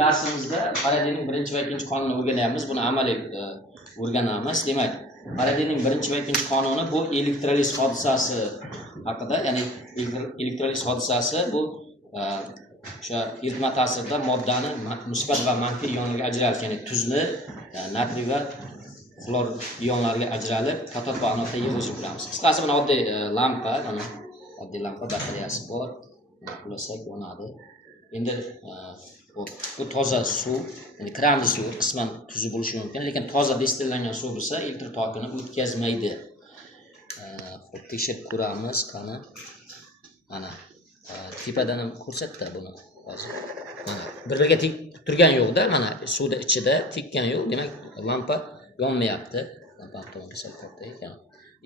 Darsimizda Faradayning birinchi va ikkinchi qonunini o'rganyapmiz. Buni amaliy o'rganamiz. Demak, Faradayning birinchi va ikkinchi qonuni bu elektroliz hodisasi haqida, ya'ni elektroliz hodisasi bu o'sha eritma ta'sirida moddani musbat va manfiy ionlarga ajralish, ya'ni tuzni natriy va xlor ionlariga ajralib, katot va anodda yig'ilishini ko'ramiz. Qisqasi mana oddiy lampa, mana oddiy lampa batareyasi bor. Ulasak yonadi. Endi bu toza suv, ya'ni kranli suv, qisman tuzi bo'lishi mumkin, lekin toza destillangan suv bo'lsa, elektr tokini o'tkazmaydi. Xo'p, tekshirib ko'ramiz, qani. Mana tepadan ham ko'rsatdi buni hozir. Mana bir-biriga tik turgan yo'qda, mana suvda ichida tekkan yo'q, demak lampa yonmayapti. Lampa tomonga solib katta ekan.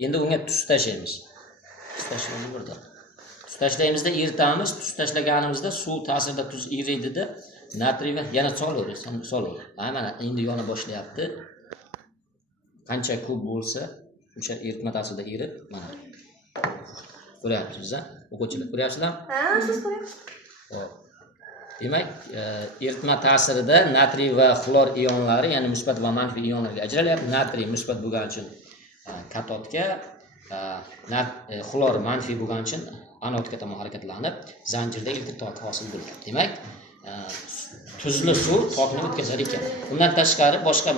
Endi unga tuz tashlaymiz. Tuz tashlaymiz burada. Tuz tashlaymizda eritamiz. Tuz tashlaganimizda suv ta'sirida tuz eriydi-da, natriy va yana solaveramiz. Mana endi yona boshlayapti. Qancha ko'p bo'lsa, o'sha eritma ta'sirida erib, mana ko'ryapsiz-a? O'quvchilar ko'ryapsizlar? Ha, siz ko'ryapsiz. Xo'p. Demak, eritma ta'sirida natriy va xlor ionlari, ya'ni musbat va manfiy ionlarga ajralyapti. Natriy musbat bo'lgani uchun katodga, xlor manfiy bo'lgani uchun anodga tomon harakatlanib, zanjirda elektr toki hosil bo'ladi. Demak, tuzli suv tokni o'tkazar ekan. Undan tashqari boshqa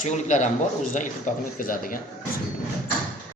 suyuqliklar ham bor, o'zidan elektr tokini o'tkazadigan